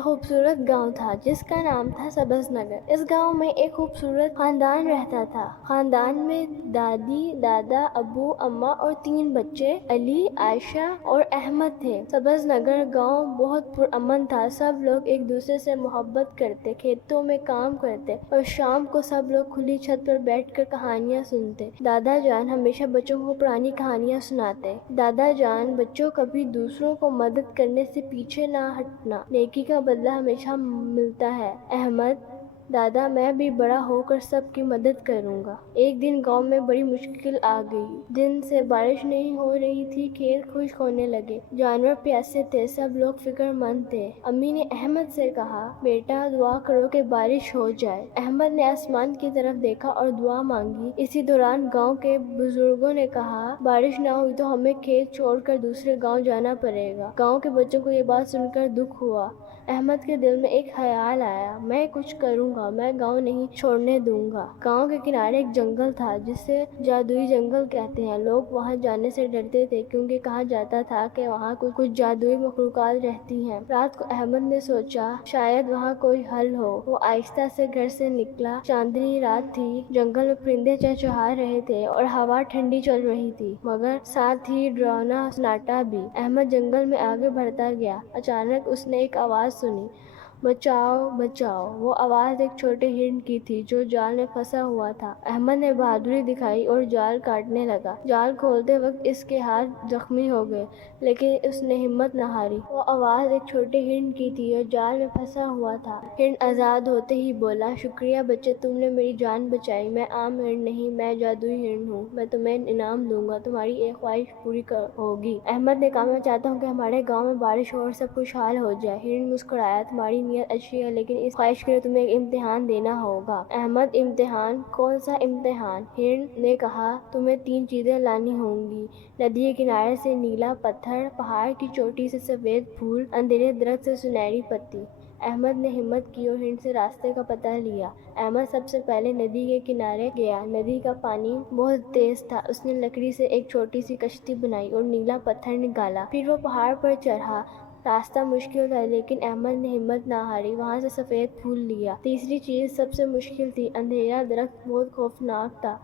ایک خوبصورت گاؤں تھا جس کا نام تھا سبز نگر۔ اس گاؤں میں ایک خوبصورت خاندان رہتا تھا۔ خاندان میں دادی، دادا، ابو، اماں اور 3 بچے علی، عائشہ اور احمد تھے۔ سبز نگر گاؤں بہت پرامن تھا۔ سب لوگ ایک دوسرے سے محبت کرتے، کھیتوں میں کام کرتے اور شام کو سب لوگ کھلی چھت پر بیٹھ کر کہانیاں سنتے۔ دادا جان ہمیشہ بچوں کو پرانی کہانیاں سناتے۔ دادا جان بچوں کبھی دوسروں کو مدد کرنے سے پیچھے نہ ہٹنا، نیکی کا بدلہ ہمیشہ ملتا ہے۔ احمد: دادا، میں بھی بڑا ہو کر سب کی مدد کروں گا۔ ایک دن گاؤں میں بڑی مشکل آ گئی۔ دن سے بارش نہیں ہو رہی تھی، کھیت خشک ہونے لگے، جانور پیاسے تھے، سب لوگ فکر مند تھے۔ امی نے احمد سے کہا، بیٹا دعا کرو کہ بارش ہو جائے۔ احمد نے آسمان کی طرف دیکھا اور دعا مانگی۔ اسی دوران گاؤں کے بزرگوں نے کہا، بارش نہ ہوئی تو ہمیں کھیت چھوڑ کر دوسرے گاؤں جانا پڑے گا۔ گاؤں کے بچوں کو یہ بات سن کر دکھ ہوا۔ احمد کے دل میں ایک خیال آیا، میں کچھ کروں گا، میں گاؤں نہیں چھوڑنے دوں گا۔ گاؤں کے کنارے ایک جنگل تھا جسے جادوئی جنگل کہتے ہیں۔ لوگ وہاں جانے سے ڈرتے تھے کیونکہ کہا جاتا تھا کہ وہاں کچھ جادوئی مخلوقات رہتی ہیں۔ رات کو احمد نے سوچا شاید وہاں کوئی حل ہو۔ وہ آہستہ سے گھر سے نکلا۔ چاندنی رات تھی، جنگل میں پرندے چہچہا رہے تھے اور ہوا ٹھنڈی چل رہی تھی، مگر ساتھ ہی ڈراؤنا سناٹا بھی۔ احمد جنگل میں آگے بڑھتا گیا۔ اچانک اس نے ایک آواز سنی، بچاؤ بچاؤ! وہ آواز ایک چھوٹے ہرن کی تھی جو جال میں پھنسا ہوا تھا۔ احمد نے بہادری دکھائی اور جال کاٹنے لگا۔ جال کھولتے وقت اس کے ہاتھ زخمی ہو گئے، لیکن اس نے ہمت نہ ہاری۔ وہ آواز ایک چھوٹے ہرن کی تھی اور جال میں پھنسا ہوا تھا۔ ہرن آزاد ہوتے ہی بولا، شکریہ بچے، تم نے میری جان بچائی۔ میں عام ہرن نہیں، میں جادوئی ہرن ہوں۔ میں تمہیں انعام دوں گا، تمہاری ایک خواہش پوری ہوگی۔ احمد نے کہا، میں چاہتا ہوں کہ ہمارے گاؤں میں بارش ہو اور سب خوشحال ہو جائے۔ ہرن مسکرایا، تمہاری نیت اچھی ہے، لیکن اس خواہش کے لیے تمہیں ایک امتحان دینا ہوگا۔ احمد: امتحان؟ کون سا امتحان؟ ہرن نے کہا، تمہیں 3 چیزیں لانی ہوں گی: ندی کے کنارے سے نیلا پتھر، پہاڑ کی چوٹی سے سفید پھول، اندھیرے درخت سے سنہری پتی۔ احمد نے ہمت کی اور ہرن سے راستے کا پتہ لیا۔ احمد سب سے پہلے ندی کے کنارے گیا۔ ندی کا پانی بہت تیز تھا۔ اس نے لکڑی سے ایک چھوٹی سی کشتی بنائی اور نیلا پتھر نکالا۔ پھر وہ پہاڑ پر چڑھا۔ راستہ مشکل تھا لیکن احمد نے ہمت نہ ہاری، وہاں سے سفید پھول لیا۔ تیسری چیز سب سے مشکل تھی، اندھیرا درخت بہت خوفناک تھا،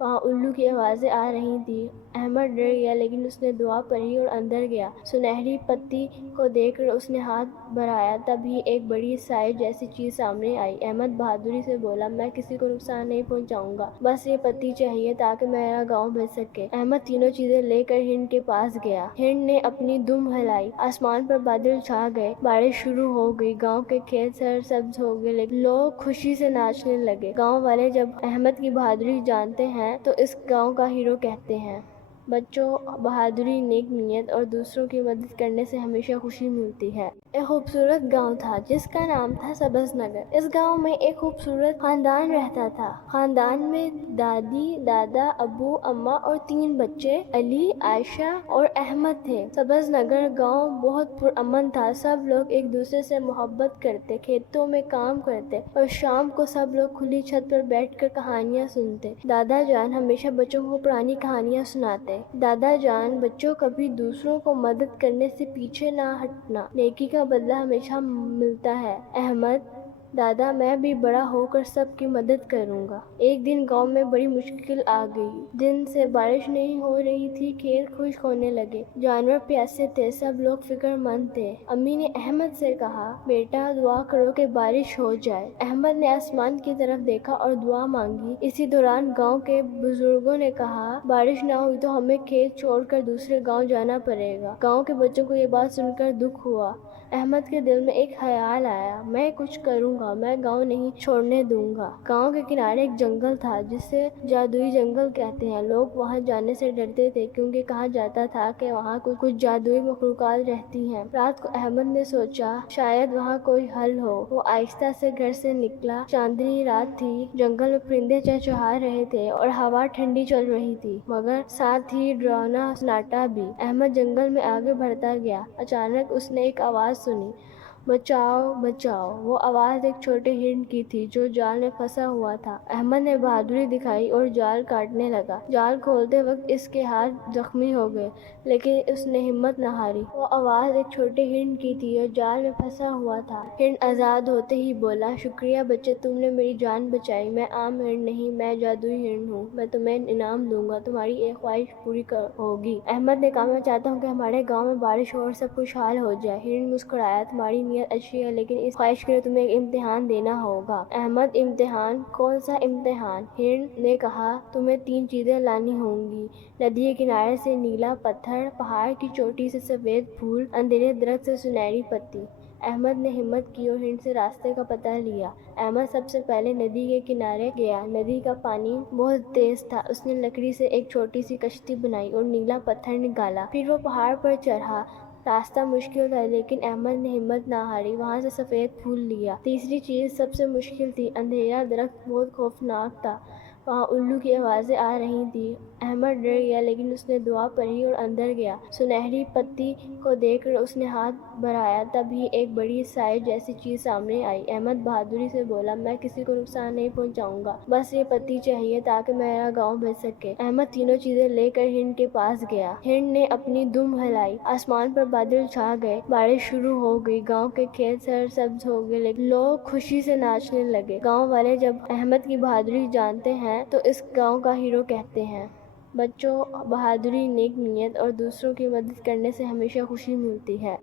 وہاں الو کی آوازیں آ رہی تھیں۔ احمد ڈر گیا لیکن اس نے دعا پڑھی اور اندر گیا۔ سنہری پتی کو دیکھ کر اس نے ہاتھ بڑھایا، تبھی ایک بڑی سائے جیسی چیز سامنے آئی۔ احمد بہادری سے بولا، میں کسی کو نقصان نہیں پہنچاؤں گا، بس یہ پتی چاہیے تاکہ میرا گاؤں بچ سکے۔ احمد تینوں چیزیں لے کر ہرن کے پاس گیا۔ ہرن نے اپنی دم ہلائی، آسمان پر بادل چھا گئے، بارش شروع ہو گئی، گاؤں کے کھیت سرسبز ہو گئے، لیکن لوگ خوشی سے ناچنے لگے۔ گاؤں والے جب احمد کی بہادری جانتے ہیں تو اس گاؤں کا ہیرو کہتے ہیں۔ بچوں، بہادری، نیک نیت اور دوسروں کی مدد کرنے سے ہمیشہ خوشی ملتی ہے۔ ایک خوبصورت گاؤں تھا جس کا نام تھا سبز نگر۔ اس گاؤں میں ایک خوبصورت خاندان رہتا تھا۔ خاندان میں دادی، دادا، ابو، اماں اور 3 بچے علی، عائشہ اور احمد تھے۔ سبز نگر گاؤں بہت پرامن تھا۔ سب لوگ ایک دوسرے سے محبت کرتے، کھیتوں میں کام کرتے اور شام کو سب لوگ کھلی چھت پر بیٹھ کر کہانیاں سنتے۔ دادا جان ہمیشہ بچوں کو پرانی کہانیاں سناتے۔ دادا جان بچوں کبھی دوسروں کو مدد کرنے سے پیچھے نہ ہٹنا، نیکی کا بدلہ ہمیشہ ملتا ہے۔ احمد: دادا، میں بھی بڑا ہو کر سب کی مدد کروں گا۔ ایک دن گاؤں میں بڑی مشکل آ گئی۔ دن سے بارش نہیں ہو رہی تھی، کھیت خشک ہونے لگے، جانور پیاسے تھے، سب لوگ فکر مند تھے۔ امی نے احمد سے کہا، بیٹا دعا کرو کہ بارش ہو جائے۔ احمد نے آسمان کی طرف دیکھا اور دعا مانگی۔ اسی دوران گاؤں کے بزرگوں نے کہا، بارش نہ ہوئی تو ہمیں کھیت چھوڑ کر دوسرے گاؤں جانا پڑے گا۔ گاؤں کے بچوں کو یہ بات سن کر دکھ ہوا۔ احمد کے دل میں ایک خیال آیا، میں کچھ کروں گا، میں گاؤں نہیں چھوڑنے دوں گا۔ گاؤں کے کنارے ایک جنگل تھا جسے جادوئی جنگل کہتے ہیں۔ لوگ وہاں جانے سے ڈرتے تھے کیونکہ کہا جاتا تھا کہ وہاں کچھ جادوئی مخلوقات رہتی ہیں۔ رات کو احمد نے سوچا شاید وہاں کوئی حل ہو۔ وہ آہستہ سے گھر سے نکلا۔ چاندنی رات تھی، جنگل میں پرندے چہچہا رہے تھے اور ہوا ٹھنڈی چل رہی تھی، مگر ساتھ ہی ڈراؤنا سناٹا بھی۔ احمد جنگل میں آگے بڑھتا گیا۔ اچانک اس نے ایک آواز سنی، بچاؤ بچاؤ۔ وہ آواز ایک چھوٹے ہرن کی تھی جو جال میں پھنسا ہوا تھا۔ احمد نے بہادری دکھائی اور جال کاٹنے لگا۔ جال کھولتے وقت اس کے ہاتھ زخمی ہو گئے لیکن اس نے ہمت نہ ہاری۔ وہ آواز ایک چھوٹے ہرن کی تھی اور جال میں پھنسا ہوا تھا۔ ہرن آزاد ہوتے ہی بولا، شکریہ بچے، تم نے میری جان بچائی۔ میں عام ہرن نہیں، میں جادوئی ہرن ہوں۔ میں تمہیں انعام دوں گا، تمہاری ایک خواہش پوری ہوگی۔ احمد نے کہا، میں چاہتا ہوں کہ ہمارے گاؤں میں بارش ہو اور سب خوشحال ہو جائے۔ ہرن مسکرایا، تمہاری نیت اچھی ہے لیکن اس خواہش کے لیے تمہیں ایک امتحان دینا ہوگا۔ احمد، امتحان؟ کون سا امتحان؟ ہرن نے کہا، تمہیں 3 چیزیں لانی ہوں گی: ندی کے کنارے سے نیلا پتھر، پہاڑ کی چوٹی سے سفید پھول، اندھیرے درخت سے سنہری پتی۔ احمد نے ہمت کی اور ہرن سے راستے کا پتہ لیا۔ احمد سب سے پہلے ندی کے کنارے گیا۔ ندی کا پانی بہت تیز تھا۔ اس نے لکڑی سے ایک چھوٹی سی کشتی بنائی اور نیلا پتھر نکالا۔ پھر وہ پہاڑ پر چڑھا۔ راستہ مشکل تھا لیکن احمد نے ہمت نہ ہاری، وہاں سے سفید پھول لیا۔ تیسری چیز سب سے مشکل تھی، اندھیرا درخت بہت خوفناک تھا، وہاں الو کی آوازیں آ رہی تھیں۔ احمد ڈر گیا لیکن اس نے دعا پڑھی اور اندر گیا۔ سنہری پتی کو دیکھ کر اس نے ہاتھ بڑھایا، تبھی ایک بڑی سائے جیسی چیز سامنے آئی۔ احمد بہادری سے بولا، میں کسی کو نقصان نہیں پہنچاؤں گا، بس یہ پتی چاہیے تاکہ میرا گاؤں بچ سکے۔ احمد تینوں چیزیں لے کر ہرن کے پاس گیا۔ ہرن نے اپنی دم ہلائی، آسمان پر بادل چھا گئے، بارش شروع ہو گئی، گاؤں کے کھیت سرسبز ہو گئے، لوگ خوشی سے ناچنے لگے۔ گاؤں والے جب احمد کی بہادری جانتے ہیں تو اس گاؤں کا ہیرو کہتے ہیں۔ بچوں، بہادری، نیک نیت اور دوسروں کی مدد کرنے سے ہمیشہ خوشی ملتی ہے۔